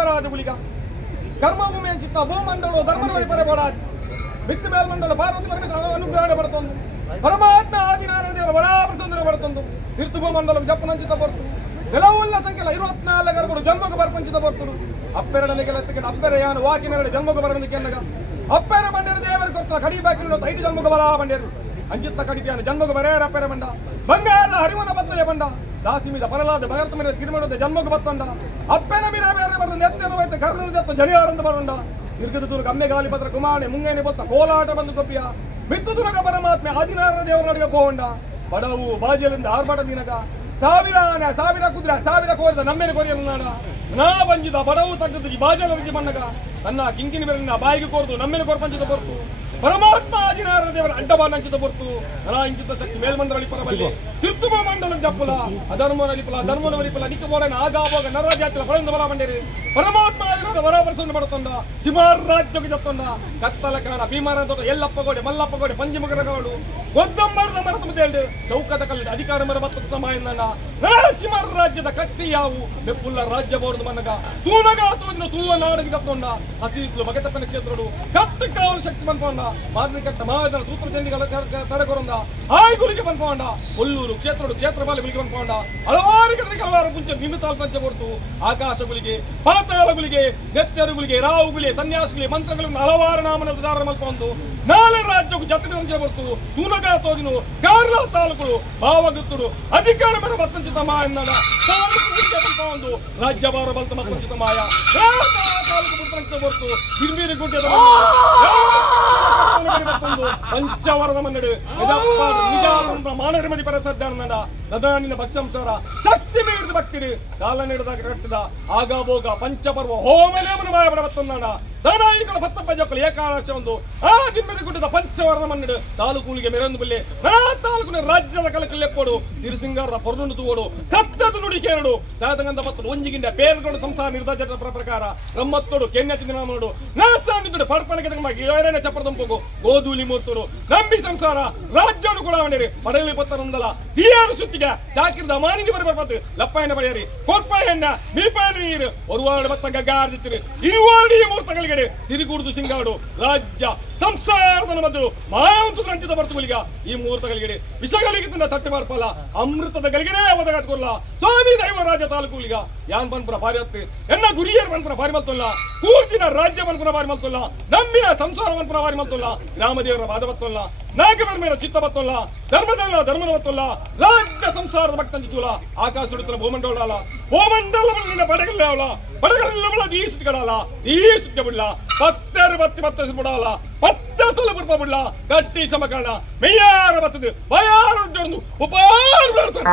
ದೈವರಾಜಗುಳಿಗ ಕರ್ಮಭೂಮಿ ಅಂಚಿತ್ತ ಭೂಮಂಡಲ ಧರ್ಮನವರಿ ಪರಬೋಡಾಜ್ ಮಿತ್ತ ಮೇಲ್ಮಂಡಲ ಪಾರ್ವತಿ ಪರಮೇಶ್ವರ ಅನುಗ್ರಹಣೆ ಪಡ್ತೊಂದು ಪರಮಾತ್ಮ ಆದಿನಾರಾಯಣ ದೇವರ ವರಾಪ್ರಸಂದನೆ ಪಡ್ತೊಂದು ತೀರ್ಥಭೂಮಂಡಲ ಜಪ್ಪನಂಚಿತ ಬರ್ತು ನೆಲವುಲ್ಲ ಸಂಖ್ಯೆಲ್ಲ 24 ಗರ್ಭಗಳು ಜನ್ಮಕ್ಕೆ ಬರ್ಪಂಚಿತ ಬರ್ತರು ಅಪ್ಪೆರಡನಿಗೆ ಎತ್ತಿಕೊಂಡು ಅಪ್ಪೆರೆಯಾನು ವಾಕಿನೆರಡು ಜನ್ಮಕ್ಕೆ ಬರಲಿಕ್ಕೆ ಎನ್ನಗ ಅಪ್ಪೆರ ಬಂಡೇರು ದೇವರು ಕೊಡ್ತಾರ ಕಡಿ ಬಾಕಿನ 5 ಜನ್ಮಕ್ಕೆ ಬರ ಬಂಡೇರು ಅಂಚಿತ್ತ ಕಡಿಪಿಯಾನು ಜನ್ಮಕ್ಕೆ ಬರೇರ ಅಪ್ಪೆರ ಬಂಡ ಬಂಗಾರ ಹರಿವನ ಬತ್ತಲೆ ಬಂಡ ದಾಸಿ ಮೀದ ಪರಲಾದ ಭಗರ್ತ ಮೇಲೆ ಸಿರಿಮಣದ ಜನ್ಮಕ್ಕೆ ಬತ್ತಂಡ ಅಪ್ಪೆನ ಮೀರ ಬೇರೆ ಬರೆದ ಎತ್ತೇನು ಹೋಯ್ತು ಕರ್ನೂರು ದತ್ತ ಜನಿಯಾರಂದ ಬರಂಡ ಇರ್ಗದ ದೂರ ಅಮ್ಮೆ ಗಾಲಿ ಪತ್ರ ಕುಮಾರನೆ ಮುಂಗೇನೆ ಬತ್ತ ಕೋಲಾಟ ಬಂದು ಕೊಪ್ಪಿಯ ಮಿತ್ತು ದುರ್ಗ ಪರಮಾತ್ಮೆ ಆದಿನಾರಾಯಣ ದೇವರ ನಡಿಗೆ ಹೋಗೊಂಡ ಬಡವು ಬಾಜಿಯಲ್ಲಿಂದ ಆರ್ಭಟ ದಿನಗ ಸಾವಿರ ಆನೆ ಸಾವಿರ ಕುದುರೆ ಸಾವಿರ ಕೋರಿದ ನಮ್ಮೇಲೆ ಕೊರಿಯಲ್ಲ ನಾಡ ನಾ ಬಂಜಿದ ಬಡವು ತಗ್ಗದ ಬಾಜಲರಿಗೆ ಮಣ್ಣಗ ನನ್ನ ಕಿಂಕಿನ ಬೆರಳಿನ ಬಾಯಿಗೆ ಕೋರ್ದು ನಮ್ಮೇಲೆ ಕೋರ್ಪಂಚಿತ ಬರ್ತು ಪರಮಾತ್ಮ ಆದಿನಾರಾಯಣ ದೇವರ ಅಡ್ಡಬಾಣ ಅಂಚಿತ ಬರ್ತು ನಾ ಇಂಚಿತ ಶಕ್ತಿ ಮೇಲ್ಮಂಡಳಿ ಪರಬಲ್ಲಿ ತೀರ್ಥುಮ ಮಂಡಲ ಜಪ್ಪುಲ ಅಧರ್ಮನ ಅಲಿಪಲ ಧರ್ಮನ ವರಿಪಲ ನಿಕ್ಕ ಬೋಡನ ಆಗಾವಾಗ ನರಜಾತಿಲ ಪಡೆದ ಬಲ ಬಂಡೇರಿ ಪರಮಾತ್ಮ ಆದಿನಾರಾಯಣ ವರಾಪರಸನ್ನು ಪಡತೊಂಡ ಸಿಮಾರ್ ರಾಜ್ಯಕ್ಕೆ ಜತ್ತೊಂಡ ಕತ್ತಲ ಕಾನ ಭೀಮಾರ ತೋಟ ಎಲ್ಲಪ್ಪ ಗೋಡೆ ಮಲ್ಲಪ್ಪ ಗೋಡೆ ಪಂಚಮುಖರ ಗಾಡು ಗೊದ್ದಮ್ಮರದ ಮರದ ಮುದ್ದೇಳು ಚೌಕದ ಕಲ್ಲಿದ ಅಧಿಕಾರ ಮರ ಬತ್ತ ಸಮಾಯಂದಣ್ಣ ನರಸಿಂಹರ ರಾಜ್ಯದ ಕಟ್ಟಿ ಯಾವು ಬೆಪ್ಪುಲ್ಲ ರಾಜ್ಯ ಬೋರ್ದು ಮನ್ನಗ ತೂನಗ ತೋದಿನ ತೂವ ನಾಡಿಗೆ ತತ್ತೊಂಡ ಹಸಿರು ಬಗೆತಪ್ಪನ ಕ್ಷೇತ್ರಡು ಕಟ್ಟ ಕಾವಲು ಶಕ್ತಿ ಬಂದ್ಕೊಂಡ ಮಾದರಿ ಕಟ್ಟ ಮಹಾಜನ ಸೂತ್ರ ಚಂಡಿಗಳ ತರಗೊರಂದ ಆಯ್ಗುಲಿಗೆ ಬಂದ್ಕೊಂಡ ಕೊಲ್ಲೂರು ಕ್ಷೇತ್ರಡು ಕ್ಷೇತ್ರ ಬಾಲಿಗಳಿಗೆ ಬಂದ್ಕೊಂಡ ಹಲವಾರು ಕಡೆಗೆ ಹಲವಾರು ಮುಂಚೆ ನಿನ್ನ ತಾಲ್ಪಂಚೆ ಹೊರತು ಆಕಾಶಗುಲಿಗೆ ಪಾತಾಳಗುಲಿಗೆ ನೆತ್ತರುಗುಲಿಗೆ ರಾವುಗುಲಿ ಸನ್ಯಾಸಗುಲಿ ಮಂತ್ರಗಳನ್ನು ಹಲವಾರು ನಾಮನ ಧಾರ ಮಲ್ಕೊಂಡು 4 ರಾಜ್ಯಕ್ಕೂ ಜತಕ ಬರ್ತು ತೂನಗ ತೋದಿನು ಕಾರ್ಲ ತಾಲೂಕುಗಳು ಭಾವಗುತ್ತುಡು ಅಧಿಕಾರ ಮರ ಬತ್ತಂಚಿತ ಮಾಯ ಎಂದಣ ಒಂದು ರಾಜ್ಯಭಾರ ಬಲ್ತ ಮತ್ತಂಚಿತ ಮಾಯ ತಾಲೂಕು ಬರ್ತಂಚಿತ ಬರ್ತು ಹಿರ್ಮೀರಿ ಗುಡ್ಡದ ಪಂಚವರದ ಮನ್ನಡು ನಿಜ ಮಾನವರಿಮದಿ ಪರಸದ್ದಾನಂದ ನದಾನಿನ ಭಕ್ಷಂಸರ ಶಕ್ತಿ ಮೀರಿದ ಭಕ್ತಿರು ಕಾಲ ನೀಡಿದಾಗ ಕಟ್ಟಿದ ಆಗಾಬೋಗ ಪಂಚಪರ್ವ ಹೋಮನೇಮನ ಮಾಯಬಡ ಬತ್ತಂದಣ ದಾನಾಯಿಗಳ ಭತ್ತಪ್ಪ ಜಕ್ಕಲು ಏಕಾರಾಶ ಒಂದು ಆ ಜಿಮ್ಮೆರಿ ಗುಡ್ಡದ ಪಂಚವರ್ಣ ಮನ್ನಡು ತಾಲೂಕುಗಳಿಗೆ ಮೆರೊಂದು ಬಲ್ಲೆ ತಾಲೂಕಿನ ರಾಜ್ಯದ ಕಲಕಲ್ಲೆಕ್ಕೋಡು ತಿರುಸಿಂಗಾರದ ಪೊರ್ನುಂಡು ತೂಗೋಡು ಸತ್ತದ ನುಡಿ ಕೇರಡು ಸಾಧಗಂಧ ಮತ್ತು ಒಂಜಿಗಿಂದ ಪೇರ್ಗಳು ಸಂಸಾರ ನಿರ್ಧಾರ ಪ್ರಕಾರ ರಮ್ಮತ್ತೋಡು ಕೆನ್ಯತಿನ ನಾಮೋಡು ನಾಸ್ತಾನಿದ್ದು ಪಡ್ಪಣಕ್ಕೆ ಏಳನೇ ಚಪ್ಪರದಂಪೋಗು ಗೋಧೂಲಿ ಮೂರ್ತೋಡು ನಂಬಿ ಸಂಸಾರ ರಾಜ್ಯವನ್ನು ಕೂಡ ಅವನಿರಿ ಪಡೆಯಲಿ ಪತ್ತರೊಂದಲ್ಲ ತೀಯಾರು ಸುತ್ತಿಗೆ ಚಾಕಿರದ ಮಾನಿಗೆ ಬರಬಾರ್ದು ಲಪ್ಪಾಯನ ಪಡೆಯರಿ ಕೊರ್ಪಾಯಣ್ಣ ಮೀಪಾಯನ ನೀರು ಒರುವಾಡು ಬತ್ತ ಗಗ್ಗಾರ್ದಿತ್ತಿರಿ ಇರುವಾಡಿ ಮೂರ್ತಗಳಿಗೆ ತಿರುಗೂಡುದು ಸಿಂಗಾಡು ರಾಜ್ಯ ಸಂಸಾರದ ಮದ್ದು ಮಾಯಾಂಸು ರಂಚಿತ ಬರ್ತುಗಳಿಗೆ ಈ ಮುಹೂರ್ತಗಳಿಗೆ ವಿಷಗಳಿಗೆ ತಿಂದ ತಟ್ಟಿ ಮಾರ್ಪಲ್ಲ ಅಮೃತದ ಗಳಿಗೆನೇ ಒದಗಾತ್ಕೊಲ್ಲ ಸ್ವಾಮಿ ದೈವರಾಜ ತಾಲೂಕುಲಿಗ ಯಾನ್ ಬನ್ಪುರ ಭಾರಿ ಹತ್ತು ಎನ್ನ ಗುರಿಯರ್ ಬನ್ಪುರ ಭಾರಿ ಮಲ್ತಲ್ಲ ಕೂರ್ತಿನ ರಾಜ್ಯ ಬನ್ಪುರ ಭಾರಿ ಮಲ್ತಲ್ಲ ನಮ್ಮಿನ ಸಂಸಾರ ಬನ್ಪುರ ಭಾರಿ ಮಲ್ತಲ್ಲ ಗ್ರಾಮದೇವರ ಬಾಧ ಬತ್ತಲ್ಲ ನಾಗಬರ ಮೇಲೆ ಚಿತ್ತ ಬತ್ತಲ್ಲ ಧರ್ಮದಲ್ಲ ಧರ್ಮನ ಬತ್ತಲ್ಲ ರಾಜ್ಯ ಸಂಸಾರದ ಭಕ್ತಂಚಿತುಲ ಆಕಾಶ ಹುಡುತ್ತಲ ಭೂಮಂಡಲ ಭೂಮಂಡಲ ಪಡಗಲ್ಲ ಅವಳ ಪಡಗಲ್ಲ ಈ ಸುತ್ತಿಗಳಲ್ಲ ಈ ಸುತ್ತ ಬಿಡ್ಲ ಪತ್ತರ ಬತ್ತಿ ಬಿಡಲ್ಲ ಪತ್ತ ಸಲ ಬುರ್ಪ ಬಿಡ್ಲ ಗಟ್ಟಿ ಸಮಕರಣ ಮೇಯಾರ ಬತ್ತದು ಬಯಾರ ಜೊಂದು ಉಪಾರ ಮಾಡ್ತಾರೆ